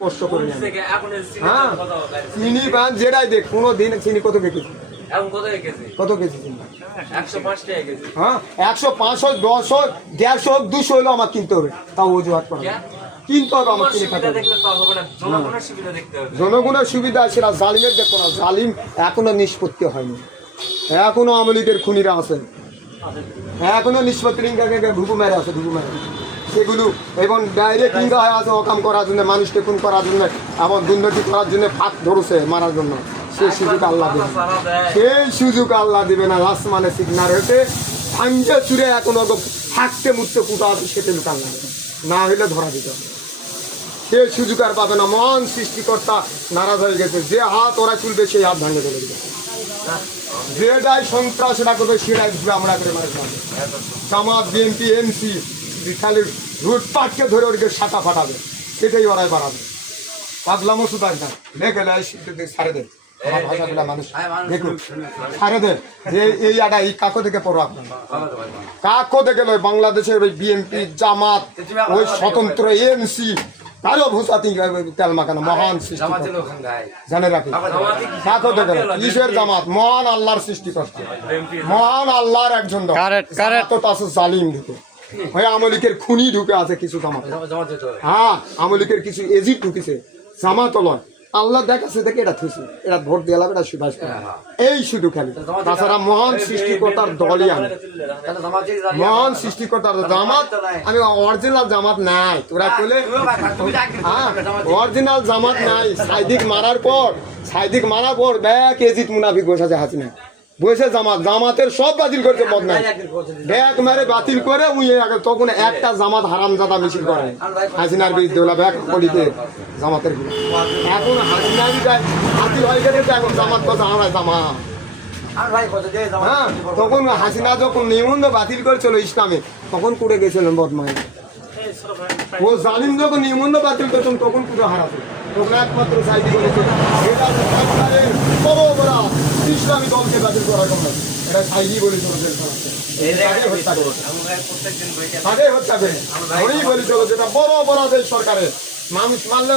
করে হ্যাঁ চিনি যেটাই দেখ কোনো দিন চিনি কত কেজি? কত কেজি হ্যাঁ একশো পাঁচ হোক দশ হোক দেড়শো হোক দুশো হলেও আমার কিনতে হবে। তাও অজুহাত করা কিনতে হবে আমার কিনে খাতে জনগণের সুবিধা সেটা জালিমের দেখো না জালিম এখনও নিষ্পত্তি হয়নি। এখনও আমলিকের খুনিরা আছে এখনও নিষ্পত্তি ঢুকু মেরে আছে ঢুকু মেরে সেগুলো এবং ডাইরেক্ট ইঙ্গা হয়ে আছে অকাম করার জন্য মানুষকে খুন করার জন্য এবং দুর্নীতি করার জন্য ফাঁক ধরছে মারার জন্য। সেই সুযোগ আল্লাহ দেবে সেই সুযোগ আল্লাহ দিবে না লাস্ট মানে সিগনার হয়েছে। ভাঙ্গে চুরে এখন ওকে থাকতে মুততে কুটা আছে সেটা লোক আল্লাহ দেবে। না হইলে ধরা দিতে হবে। সেই সুযোগ আর পাবে না মন সৃষ্টিকর্তা নারাজ হয়ে গেছে। যে হাত ওরা তুলবে সেই হাত ভাঙে চলে দিবে যেটাই সন্ত্রাস সেটা করবে সেটাই আমরা করে মারে। জামাত বিএনপি এমসি খালি লুটপাটকে ধরে ওরকে সাটা ফাটাবে সেটাই ওরাই বাড়াবে পাগলামো সুতার না। দেখে লাই ছাড়ে দে। আমার ভাষাগুলা মানুষ দেখুন ছাড়ে দে। যে এই আটা এই কাকো থেকে পড়ো আপনার। কাকো থেকে বাংলাদেশের ওই বিএনপি জামাত ওই স্বতন্ত্র এমসি কারও ভূষাতি তেল মাখানো মহান সৃষ্টি জানে রাখি। কাকো থেকে লয়। জামাত মহান আল্লাহর সৃষ্টি করছে মহান আল্লাহর একজন তো জালিম ঢুকে। ওই আমলিকের খুনি ঢুকে আছে কিছু জামাত। হ্যাঁ আমলিকের কিছু এজিট ঢুকেছে জামাত লয় আল্লাহ দেখাচ্ছে দেখে এটা থুসি এটা ভোট দিয়ে এটা সুভাষ এই শুধু খালি তাছাড়া মহান সৃষ্টিকর্তার দলই আমি। মহান সৃষ্টিকর্তার জামাত আমি অরিজিনাল জামাত নাই। তোরা কইলে হ্যাঁ অরিজিনাল জামাত নাই। সাইদিক মারার পর সাইদিক মারার পর ব্যাগ এজিত মুনাফিক বসে আছে হাসিনা। বসে জামাত জামাতের সব বাতিল করছে বদনাম। ব্যাগ মেরে বাতিল করে উই আগে তখন একটা জামাত হারাম জাদা মিছিল করে। হাসিনার বিরুদ্ধে ওলা ব্যাগ করিতে জামাতের এখন হাসিনার বাতিল হয়ে গেছে তো এখন জামাত কথা আমরা জামাত। হ্যাঁ তখন হাসিনা যখন নিবন্ধ বাতিল করেছিল ইসলামে তখন কুড়ে গেছিলেন বদমাই ও জালিম যখন নিবন্ধ বাতিল করেছেন তখন পুরো হারাতো তখন একমাত্র সাইডি করেছে এটা সরকারের বড় ইসলামী দলকে বাতিল করার কথা এটা সাইডি তাদের হত্যা করে। আমি বলি চলো যেটা বড় সরকারের। মানুষ মারলে